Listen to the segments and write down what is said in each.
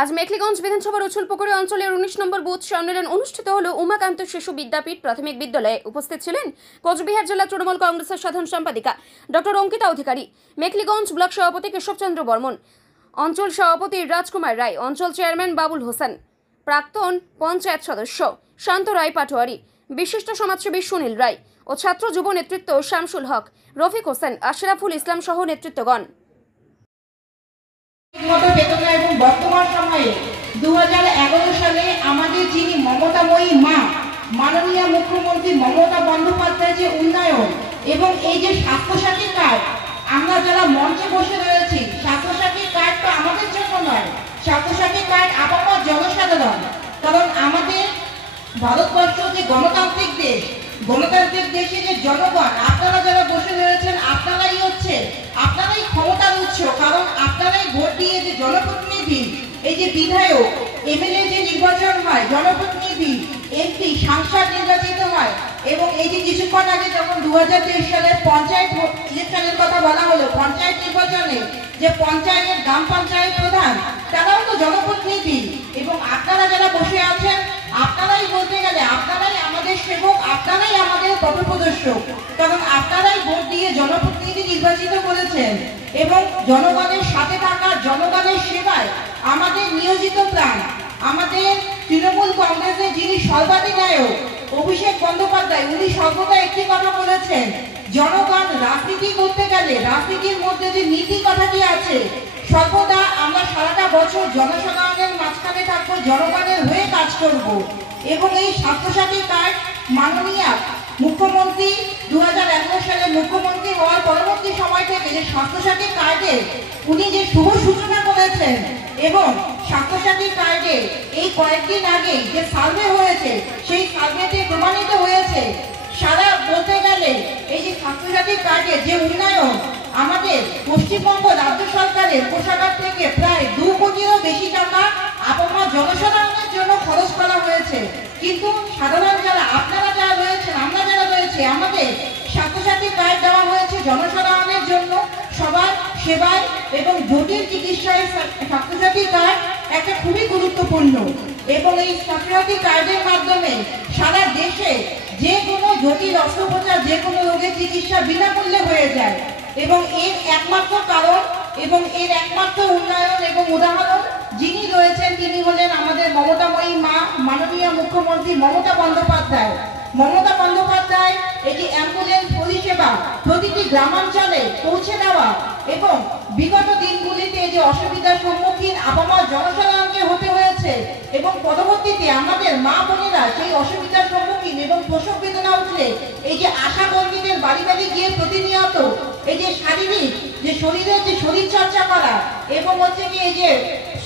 আজ মেখলিগঞ্জ বিধানসভার উছলপুকুরে অঞ্চলের 19 নম্বর বুথ সম্মেলন অনুষ্ঠিত হল উমাকান্ত শিশু বিদ্যাপীঠ প্রাথমিক বিদ্যালয়ে। উপস্থিত ছিলেন কোচবিহার জেলা তৃণমূল কংগ্রেসের সাধারণ সম্পাদিকা ডক্টর অঙ্কিতা অধিকারী, মেখলিগঞ্জ ব্লক সভাপতি কেশবচন্দ্র বর্মন, অঞ্চল সভাপতি রাজকুমার রায়, অঞ্চল চেয়ারম্যান বাবুল হোসেন, প্রাক্তন পঞ্চায়েত সদস্য শান্ত রায় পাটোয়ারি, বিশিষ্ট সমাজসেবী সুনীল রায় ও ছাত্র যুব নেতৃত্ব শামসুল হক, রফিক হোসেন, আশরাফুল ইসলাম সহ নেতৃত্বগণ। এবং বর্তমান সময়ে 2011 সালে আমাদের যিনি মমতাময়ী মা মাননীয় মুখ্যমন্ত্রী মমতা বন্দ্যোপাধ্যায় যে উন্নয়ন এবং এই যে স্বাস্থ্যসাথী কার্ড, আমরা যারা মঞ্চে বসে রয়েছি, স্বাস্থ্যসাথী কার্ড তো আমাদের জন্য নয়, স্বাস্থ্যসাথী কার্ড আপামর জনসাধারণ। কারণ আমাদের ভারতবর্ষ যে গণতান্ত্রিক দেশ, গণতান্ত্রিক দেশে যে জনগণ, আপনারা যারা বসে রয়েছেন আপনারাই ক্ষমতার উৎস। কারণ আপনারাই ভোট দিয়ে যে জনপ্রতিনিধি, এই যে বিধায়ক এমএলএ যে নির্বাচন হয়, জনপ্রতিনিধি এমপি সাংসদ নির্বাচিত হয়। এবং এই যে কিছুক্ষণ আগে যখন 2023 সালের পঞ্চায়েত ইলেকশনের কথা বলা হলো, পঞ্চায়েত নির্বাচনে যে পঞ্চায়েতের গ্রাম পঞ্চায়েত প্রধান তারাও তো জনপ্রতিনিধি। এবং আপনারা যারা বসে আছেন আপনারাই বলতে গেলে আপনারাই আমাদের সেবক, আপনারাই আমাদের পথপ্রদর্শক। কারণ আপনারাই ভোট দিয়ে জনপ্রতিনিধি নির্বাচিত করেছেন এবং জনগণের সাথে থাকা, জনগণের সেবায় আমাদের নিয়োজিত প্রাণ। আমাদের তৃণমূল কংগ্রেসের যিনি সর্বাধিনায়ক অভিষেক বন্দ্যোপাধ্যায়, উনি সর্বদা একটি কথা বলেছেন, জনগণ রাজনীতি করতে গেলে রাজনীতির মধ্যে যে নীতি কথাটি আছে, সর্বদা আমরা সারাটা বছর জনসাধারণের মাঝখানে থাকবো, জনগণের হয়ে কাজ করব। এবং এই স্বাস্থ্যসাথী কার্ড মাননীয় মুখ্যমন্ত্রী 2011 সালে মুখ্যমন্ত্রী হওয়ার পরবর্তী সময় থেকে যে স্বাস্থ্যসাথী কার্ডে উনি যে শুভ সূচনা করেছেন এবং স্বাস্থ্যসাথী কার্ডে এই কয়েকদিন আগে যে সার্ভে হয়েছে, সেই সার্ভেতে প্রমাণিত হয়েছে সারা বলতে গেলে এই যে স্বাস্থ্যসাথী কার্ডে যে উন্নয়ন, আমাদের পশ্চিমবঙ্গ রাজ্য সরকারের কোষাগার থেকে প্রায় 2 কোটিরও বেশি টাকা আপামর জনসাধারণের জন্য খরচ করা হয়েছে। কিন্তু সাধারণ যারা আপনারা যারা রয়েছেন, আমরা যারা রয়েছে, আমাদের স্বাস্থ্যসাথী কার্ড দেওয়া হয়েছে জনসাধারণের জন্য সবার সেবায় এবং জটিল চিকিৎসায়। স্বাস্থ্যসাথী কার্ড একটা খুবই গুরুত্বপূর্ণ এবং এই স্বাস্থ্যসাথী কার্ডের মাধ্যমে সারা দেশে যে কোনো জটিল অস্ত্রোপচার, যে কোনো রোগের চিকিৎসা বিনামূল্যে হয়ে যায়। এবং এর একমাত্র কারণ এবং এর একমাত্র উন্নয়ন এবং উদাহরণ যিনি রয়েছেন তিনি হলেন আমাদের মমতাময়ী মা মাননীয় মুখ্যমন্ত্রী মমতা বন্দ্যোপাধ্যায়। মমতা বন্দ্যোপাধ্যায় এই যে অ্যাম্বুলেন্স পরিষেবা প্রতিটি গ্রামাঞ্চলে পৌঁছে দেওয়া এবং বিগত দিনগুলিতে যে অসুবিধার সম্মুখীন আপামর জনসাধারণকে হতে হয়েছে এবং পরবর্তীতে আমাদের মা বোনেরা সেই অসুবিধার সম্মুখীন এবং প্রসব বেদনা উঠলে এই যে আশা কর্মীদের বাড়ি বাড়ি গিয়ে প্রতিনিয়ত এই যে শারীরিক যে শরীরের যে শরীর চর্চা করা এবং হচ্ছে কি এই যে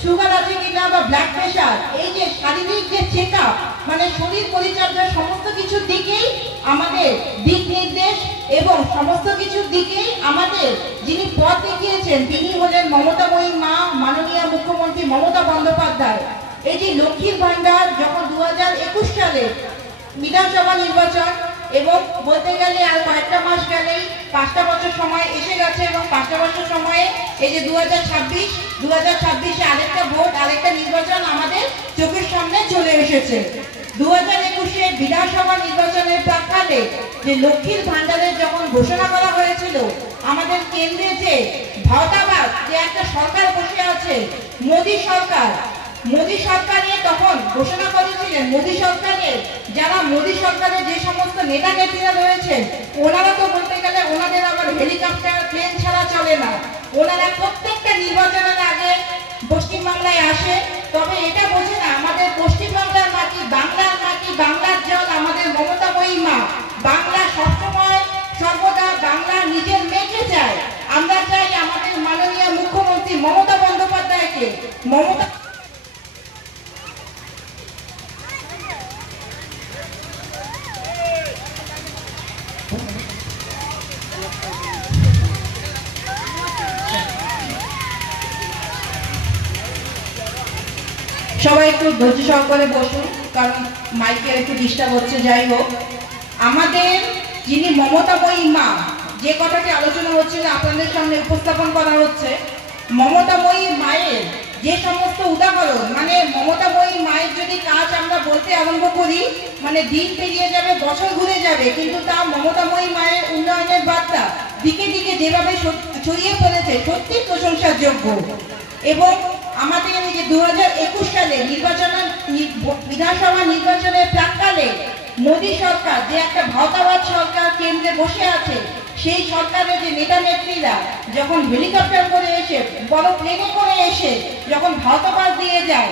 সুগার আছে কিনা বা ব্লাড প্রেশার, এই যে শারীরিক যে চেক আপ, মানে শরীর পরিচর্যার সমস্ত কিছুর দিকেই আমাদের দিক নির্দেশ এবং সমস্ত কিছুর দিকেই আমাদের যিনি পথ দেখিয়েছেন তিনি হলেন মমতাময়ী মা মাননীয় মুখ্যমন্ত্রী মমতা বন্দ্যোপাধ্যায়। এই যে লক্ষ্মীর ভান্ডার যখন 2021 সালে বিধানসভা নির্বাচন এবং বলতে গেলে আর কয়েকটা মাস গেলেই 5টা বছর সময় এসে গেছে এবং 5টা বছর সময়ে এই যে 2026-এ আরেকটা ভোট, আরেকটা নির্বাচন আমাদের চোখের সামনে চলে এসেছে। 2021-এর বিধানসভা নির্বাচনের প্রাক্কালে যে লক্ষ্মীর ভান্ডারের যখন ঘোষণা করা হয়েছিল, আমাদের কেন্দ্রে যে ভাওতাবাদ যে একটা সরকার বসে আছে মোদী সরকারের তখন ঘোষণা করেছিলেন, মোদী সরকারের যে সমস্ত নেতা নেত্রীরা রয়েছেন ওনারা তো বলতে গেলে ওনাদের আবার হেলিকপ্টার প্লেন ছাড়া চলে না, ওনারা প্রত্যেকটা নির্বাচনের আগে পশ্চিমবাংলায় আসে। তবে এটা বোঝে না আমাদের পশ্চিমবাংলার মাটি, বাংলার মাটি, বাংলার জল, আমাদের মমতাময়ী মা বাংলা সবসময় সর্বদা বাংলা নিজের মেয়েকে চায়। আমরা চাই আমাদের মাননীয় মুখ্যমন্ত্রী মমতা বন্দ্যোপাধ্যায়কে সবাই একটু ধৈর্য সহকারে বসুন, কারণ মাইকের একটু ডিস্টার্ব হচ্ছে। যাই হোক, আমাদের যিনি মমতাময়ী মা, যে কথাটি আলোচনা হচ্ছে আপনাদের সামনে উপস্থাপন করা হচ্ছে, মমতাময়ী মায়ের যে সমস্ত উদাহরণ, মানে মমতাময়ী মায়ের যদি কাজ আমরা বলতে আরম্ভ করি, মানে দিন পেরিয়ে যাবে, বছর ঘুরে যাবে, কিন্তু তা মমতাময়ী মায়ের উন্নয়নের বার্তা দিকে দিকে যেভাবে ছড়িয়ে পড়েছে সত্যি প্রশংসার যোগ্য। এবং আমাদের এই যে 2021 সালে বিধানসভা নির্বাচনের প্রাক্কালে মোদী সরকার যে একটা ভাওতাবাদ সরকার কেন্দ্রে বসে আছে, সেই সরকারের যে নেতা নেত্রীরা যখন হেলিকপ্টার করে এসে, বড় প্লেনে করে এসে যখন ভাওতাবাদ দিয়ে যায়,